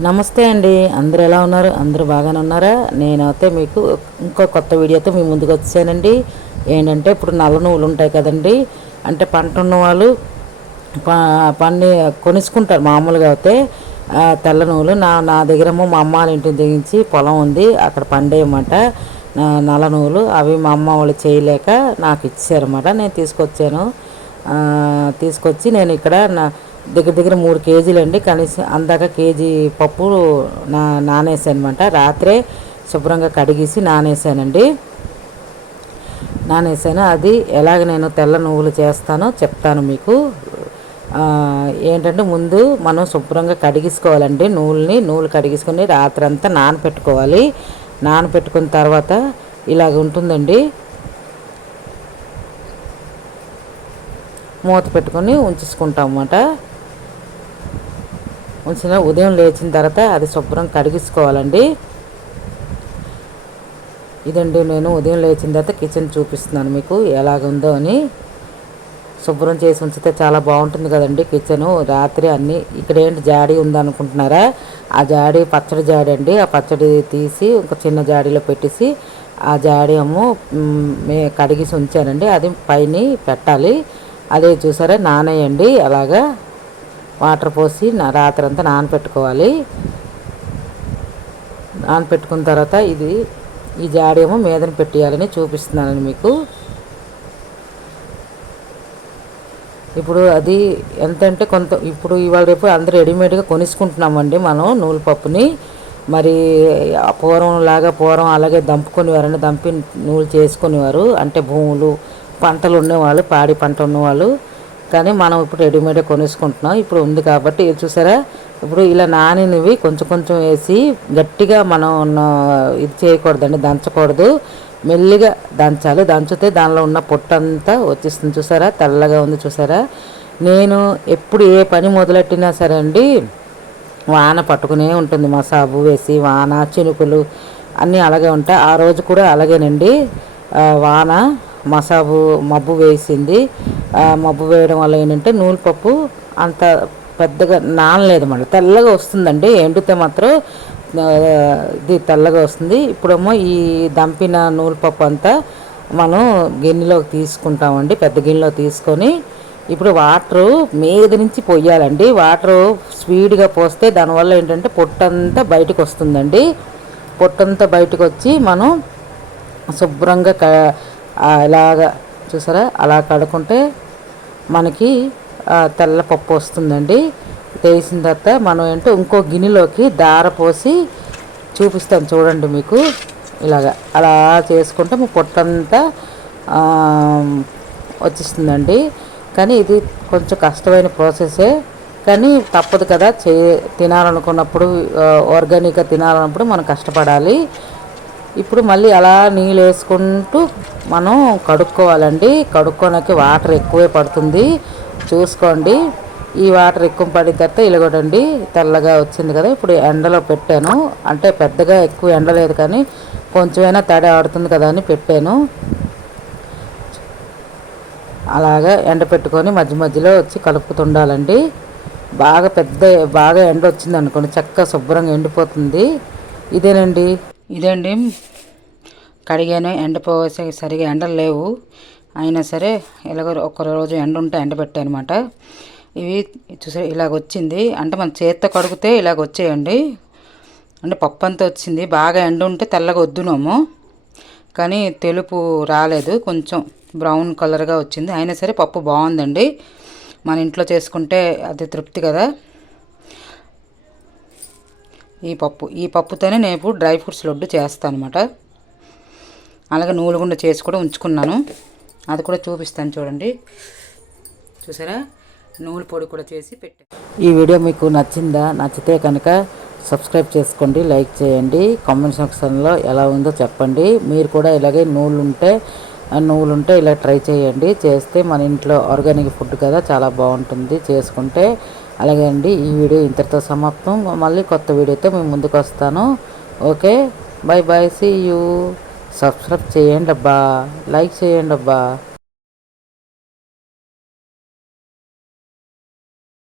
నమస్తే అండి. అందరు ఎలా ఉన్నారు? అందరూ బాగానే ఉన్నారా? నేనైతే మీకు ఇంకో కొత్త వీడియోతో మీ ముందుకు వచ్చానండి. ఏంటంటే ఇప్పుడు నల్ల నువ్వులు ఉంటాయి కదండి. అంటే పంట ఉన్న వాళ్ళు ప- పండి కొనుక్కుంటారు మామూలుగా అయితే. తెల్ల నువ్వులు. నా నా దగ్గరేమో మా అమ్మ వాళ్ళ ఇంటిని దిగించి పొలం ఉంది. అక్కడ పండేయమాట. నల్ల నువ్వులు. అవి మా అమ్మ వాళ్ళు చేయలేక నాకు ఇచ్చారన్నమాట నేను తీసుకొచ్చాను. తీసుకొచ్చి నేను ఇక్కడ నా దగ్గర దగ్గర మూడు కేజీలు అండి. కనీసం అందాక కేజీ పప్పు నా నానేసానమాట. రాత్రే శుభ్రంగా కడిగేసి నానేసానండి. నానేసాను. అది ఎలాగ నేను తెల్ల నువ్వులు చేస్తానో చెప్తాను మీకు. ఏంటంటే ముందు మనం శుభ్రంగా కడిగించుకోవాలండి నూలుని. నూలు కడిగించుకొని రాత్రంతా నానపెట్టుకోవాలి. నానపెట్టుకున్న తర్వాత ఇలాగ ఉంటుందండి. మూత పెట్టుకొని ఉంచుకుంటాం అన్నమాట ఉంచిన ఉదయం లేచిన తర్వాత అది శుభ్రం కడిగించుకోవాలండి ఇదండి నేను ఉదయం లేచిన తర్వాత కిచెన్ చూపిస్తున్నాను మీకు ఎలాగుందో అని. శుభ్రం చేసి ఉంచితే చాలా బాగుంటుంది కదండి కిచెను. రాత్రి అన్నీ ఇక్కడ ఏంటి జాడీ ఉందనుకుంటున్నారా? ఆ జాడీ పచ్చడి జాడీ అండి. ఆ పచ్చడి తీసి ఒక చిన్న జాడీలో పెట్టేసి ఆ జాడీ ఏమో మే కడిగేసి ఉంచానండి. అది పైన పెట్టాలి. అదే చూసారా నానేయండి అలాగా వాటర్ పోసి రాత్రంతా నానపెట్టుకోవాలి. నానపెట్టుకున్న తర్వాత ఇది ఈ జాడేమో ఏమో మీదన పెట్టేయాలని చూపిస్తున్నానండి మీకు. ఇప్పుడు అది ఎంత అంటే కొంత ఇప్పుడు ఇవాళ రేపు అందరూ రెడీమేడ్గా కొనుక్కుంటున్నామండి మనం నూలు పప్పుని మరి ఆ పూర్వం లాగా పూర్వం అలాగే దంపుకునేవారండి దంపి నూలు చేసుకునేవారు. అంటే భూములు పంటలు ఉండేవాళ్ళు పాడి పంట ఉన్నవాళ్ళు. కానీ మనం ఇప్పుడు రెడీమేడ్ కొనేసుకుంటున్నాం. ఇప్పుడు ఉంది కాబట్టి ఇది చూసారా? ఇప్పుడు ఇలా నానినవి కొంచెం కొంచెం వేసి గట్టిగా మనం ఇది చేయకూడదండి దంచకూడదు. మెల్లిగా దంచాలి. దంచితే దానిలో ఉన్న పొట్టంతా వచ్చేస్తుంది. చూసారా? తెల్లగా ఉంది చూసారా? నేను ఎప్పుడు ఏ పని మొదలెట్టినా సరే అండి వాన పట్టుకునే ఉంటుంది. మా సాబు వేసి వాన చినుకులు అన్నీ అలాగే ఉంటాయి. ఆ రోజు కూడా అలాగేనండి. వాన మసాబు మబ్బు వేసింది. మబ్బు వేయడం వల్ల ఏంటంటే నూనె పప్పు అంత పెద్దగా నానలేదు మళ్ళీ. తెల్లగా వస్తుందండి. ఎండితే మాత్రం ఇది తెల్లగా వస్తుంది. ఇప్పుడేమో ఈ దంపిన నూనె పప్పు అంతా మనం గిన్నెలోకి తీసుకుంటామండి. పెద్ద గిన్నెలో తీసుకొని ఇప్పుడు వాటరు మీద నుంచి పొయ్యాలండి. వాటరు స్పీడ్గా పోస్తే దానివల్ల ఏంటంటే పొట్టంతా బయటకు వస్తుందండి పొట్టంతా బయటకు వచ్చి మనం శుభ్రంగా క ఇలాగ చూసారా? అలా కడుకుంటే మనకి తెల్ల పప్పు వస్తుందండి. వేసిన తర్వాత మనం ఏంటో ఇంకో గిన్నెలోకి దార పోసి చూపిస్తాను చూడండి మీకు. ఇలాగా అలా చేసుకుంటే మీ పొట్టంతా ఆ, వచ్చేస్తుందండి. కానీ ఇది కొంచెం కష్టమైన ప్రాసెసే. కానీ తప్పదు కదా చే తినాలనుకున్నప్పుడు ఆర్గానిక్గా తినాలన్నప్పుడు మనం కష్టపడాలి. ఇప్పుడు మళ్ళీ అలా నీళ్ళు వేసుకుంటూ మనం కడుక్కోవాలండి. కడుక్కోనకి వాటర్ ఎక్కువే పడుతుంది. చూసుకోండి. ఈ వాటర్ ఎక్కువ పడిన తర్వాత ఇలగొడండి తెల్లగా వచ్చింది కదా ఇప్పుడు ఎండలో పెట్టాను. అంటే పెద్దగా ఎక్కువ ఎండ లేదు కానీ కొంచెమైనా తడి ఆడుతుంది కదా అని పెట్టాను. అలాగా ఎండ పెట్టుకొని మధ్య మధ్యలో వచ్చి కలుపుతుండాలండి. బాగా పెద్ద బాగా ఎండ వచ్చింది అనుకోండి చక్కగా శుభ్రంగా ఎండిపోతుంది. ఇదేనండి. ఇదండి. కడిగాను ఎండపోసే సరిగా ఎండలు లేవు. అయినా సరే ఇలాగ ఒక రోజు ఎండ ఉంటే ఎండ పెట్టానమాట. ఇవి చూసారు ఇలాగ వచ్చింది. అంటే మన చేత్తో కడిగితే ఇలాగ వచ్చేయండి. అంటే పప్పు అంతా వచ్చింది. బాగా ఎండ ఉంటే తెల్లగా వద్దునాము. కానీ తెలుపు రాలేదు. కొంచెం బ్రౌన్ కలర్గా వచ్చింది. అయినా సరే పప్పు బాగుందండి. మన ఇంట్లో చేసుకుంటే అది తృప్తి కదా. ఈ పప్పు. ఈ పప్పుతోనే నేను డ్రై ఫ్రూట్స్ లడ్డు చేస్తాను అనమాట అలాగే నూలుగుండ చేసి కూడా ఉంచుకున్నాను. అది కూడా చూపిస్తాను చూడండి. చూసారా? నూలు పొడి కూడా చేసి పెట్టాను ఈ వీడియో మీకు నచ్చిందా? నచ్చితే కనుక సబ్స్క్రైబ్ చేసుకోండి లైక్ చేయండి. కామెంట్ సెక్షన్లో ఎలా ఉందో చెప్పండి. మీరు కూడా ఇలాగే నూలు ఉంటే నువ్వులు ఉంటే ఇలా ట్రై చేయండి. చేస్తే మన ఇంట్లో ఆర్గానిక్ ఫుడ్ కదా చాలా బాగుంటుంది. చేసుకుంటే అలాగే అండి ఈ వీడియో ఇంతటితో సమాప్తం. మళ్ళీ కొత్త వీడియోతో మేము ముందుకు వస్తాను. Okay? Bye bye see you subscribe చేయండి అబ్బా. లైక్ చేయండి అబ్బా.